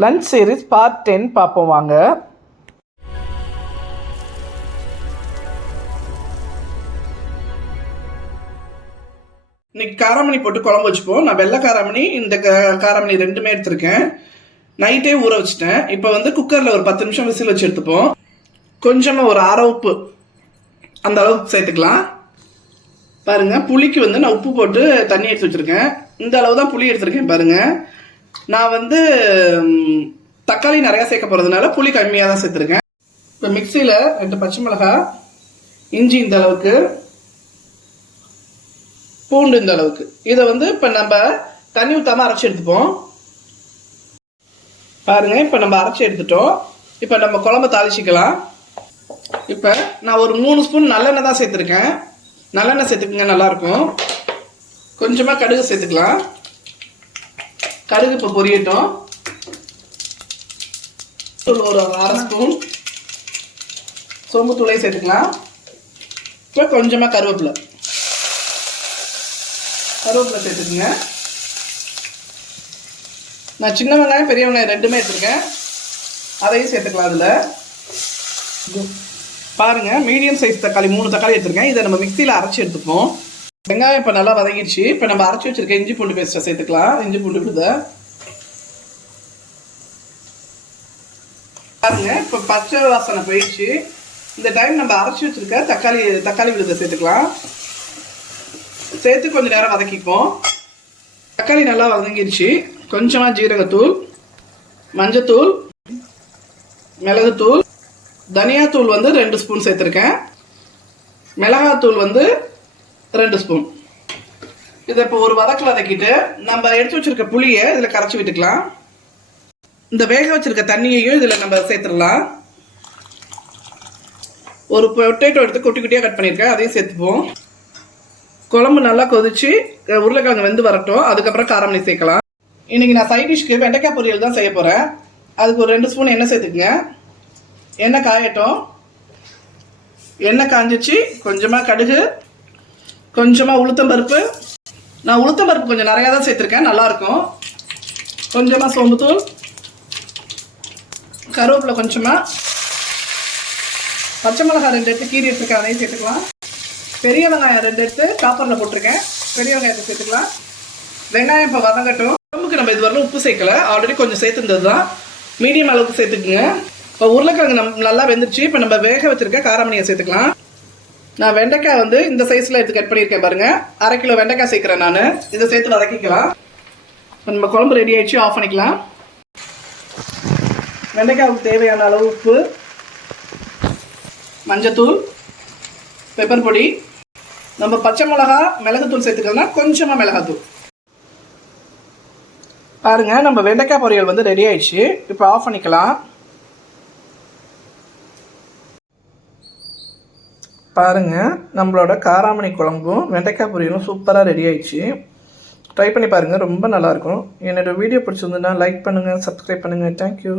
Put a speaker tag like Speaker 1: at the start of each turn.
Speaker 1: Lunch series part ten பார்ப்போம் வாங்க. இன்னைக்கு காராமணி போட்டு குழம்பு வச்சுப்போம். நான் வெள்ளை காராமணி இந்த க- காராமணி ரெண்டுமே எடுத்திருக்கேன். நைட்டே ஊற வச்சுட்டேன். இப்போ வந்து குக்கரில் ஒரு பத்து நிமிஷம் விசில் வச்சு எடுத்துப்போம். கொஞ்சமாக ஒரு அரை உப்பு அந்த அளவுக்கு சேர்த்துக்கலாம். பாருங்கள் புளிக்கு வந்து நான் உப்பு போட்டு தண்ணி எடுத்து வச்சுருக்கேன். இந்த அளவு தான் புளி எடுத்திருக்கேன் பாருங்கள் நான் வந்து தக்காளி நிறையா சேர்க்க போகிறதுனால புளி கம்மியாக தான் சேர்த்துருக்கேன். இப்போ மிக்சியில் ரெண்டு பச்சை மிளகாய் இஞ்சி இந்த அளவுக்கு பூண்டு இந்த அளவுக்கு. இதை வந்து இப்போ நம்ம தண்ணி ஊற்றாம அரைச்சி எடுத்துப்போம். பாருங்க இப்போ நம்ம அரைச்சி எடுத்துட்டோம். இப்போ நம்ம குழம்பு தாளிச்சிக்கலாம். இப்போ நான் ஒரு மூணு ஸ்பூன் நல்லெண்ணெய் தான் சேர்த்துருக்கேன். நல்லெண்ணெய் சேர்த்துக்குங்க நல்லாயிருக்கும் கொஞ்சமாக கடுகு சேர்த்துக்கலாம். கடுகு இப்போ பொரியட்டும். ஒரு அரை ஸ்பூன் சோம்பு தூளையும் சேர்த்துக்கலாம். இப்போ கொஞ்சமாக கருவேப்பிலை. கருவேப்பிலை சேர்த்துக்குங்க. நான் சின்ன வெங்காயம் பெரிய வெங்காயம் ரெண்டுமே எடுத்துருக்கேன். அதையும் சேர்த்துக்கலாம் அதில். பாருங்கள் மீடியம் சைஸ் தக்காளி மூணு தக்காளி எடுத்துருக்கேன். இதை நம்ம மிக்சியில் அரைச்சி எடுத்துப்போம். வெங்காயம் இப்போ நல்லா வதங்கிடுச்சு. இப்போ நம்ம அரைச்சி வச்சிருக்க இஞ்சி பூண்டு பேஸ்ட்டை சேர்த்துக்கலாம். இஞ்சி பூண்டு விடுத? பாருங்க இப்போ பச்சை வாசனை போயிடுச்சு. இந்த டைம் நம்ம அரைச்சி வச்சிருக்க தக்காளி தக்காளி விழுதை சேர்த்துக்கலாம். சேர்த்து கொஞ்சம் நேரம் வதக்கிப்போம். தக்காளி நல்லா வதங்கிடுச்சு. கொஞ்சமாக ஜீரகத்தூள் மஞ்சத்தூள் மிளகுத்தூள் தனியாத்தூள் வந்து ரெண்டு ஸ்பூன் சேர்த்துருக்கேன். மிளகாத்தூள் வந்து ரெண்டு ஸ்பூன். இதை இப்போ ஒரு வதக்கில் வதக்கிட்டு நம்ம எடுத்து வச்சிருக்க புளியை இதில் கரைச்சி விட்டுக்கலாம். இந்த வேக வச்சிருக்க தண்ணியையும் இதில் நம்ம சேர்த்துடலாம். ஒரு பொட்டேட்டோ எடுத்து குட்டி குட்டியாக கட் பண்ணியிருக்கேன் அதையும் சேர்த்துப்போம். குழம்பு நல்லா கொதிச்சு உருளைக்கிழங்கு வெந்து வரட்டும் அதுக்கப்புறம் காரமணி சேர்க்கலாம். இன்றைக்கி நான் சைட் டிஷ்க்கு வெண்டைக்காய் பொரியல் தான் செய்ய போகிறேன் அதுக்கு ஒரு ரெண்டு ஸ்பூன் எண்ணெய் சேர்த்துக்குங்க. எண்ணெய் காயட்டும். எண்ணெய் காஞ்சிச்சு கொஞ்சமாக கடுகு கொஞ்சமாக உளுத்தம்பருப்பு நான் உளுத்தம் பருப்பு கொஞ்சம் நிறையா தான் சேர்த்துருக்கேன் நல்லாயிருக்கும். கொஞ்சமாக சோம்புத்தூள் கருவேப்பிலை கொஞ்சமாக பச்சை மிளகாய் ரெண்டு எடுத்து கீரி எடுத்துருக்கேன் அதையும் சேர்த்துக்கலாம். பெரிய வெங்காயம் ரெண்டு எடுத்து சாப்பரில் போட்டிருக்கேன். பெரிய வெங்காயத்தை சேர்த்துக்கலாம். வெங்காயம் இப்போ வதங்கட்டும். உடம்புக்கு நம்ம இது வரலும் உப்பு சேர்க்கல. ஆல்ரெடி கொஞ்சம் சேர்த்துருந்தது தான் மீடியம் அளவுக்கு சேர்த்துக்குங்க. இப்போ உருளைக்கிழங்கு நம் நல்லா வெந்துருச்சு. இப்போ நம்ம வேக வச்சுருக்க காரமணியை சேர்த்துக்கலாம். நான் வெண்டைக்காய் வந்து இந்த சைஸில் எடுத்து கட் பண்ணியிருக்கேன் பாருங்க. அரை கிலோ வெண்டைக்காய் சேர்க்குறேன் நான். இதை சேர்த்து வதக்கிக்கலாம். நம்ம குழம்பு ரெடி ஆயிடுச்சு ஆஃப் பண்ணிக்கலாம். வெண்டைக்காவுக்கு தேவையான அளவு உப்பு மஞ்சத்தூள் பெப்பர் பொடி. நம்ம பச்சை மிளகா மிளகுத்தூள் சேர்த்துக்கிறதுனா கொஞ்சமாக மிளகாத்தூள். பாருங்கள் நம்ம வெண்டைக்காய் பொரியல் வந்து ரெடி ஆயிடுச்சு. இப்போ ஆஃப் பண்ணிக்கலாம். பாருங்க நம்மளோட காராமணி குழம்பும் வெண்டைக்காய் பொரியலும் சூப்பராக ரெடி ஆயிடுச்சு. ட்ரை பண்ணி பாருங்கள் ரொம்ப நல்லாயிருக்கும் என்னோட வீடியோ பிடிச்சிருந்ததுன்னா லைக் பண்ணுங்கள் சப்ஸ்கிரைப் பண்ணுங்கள் தேங்க்யூ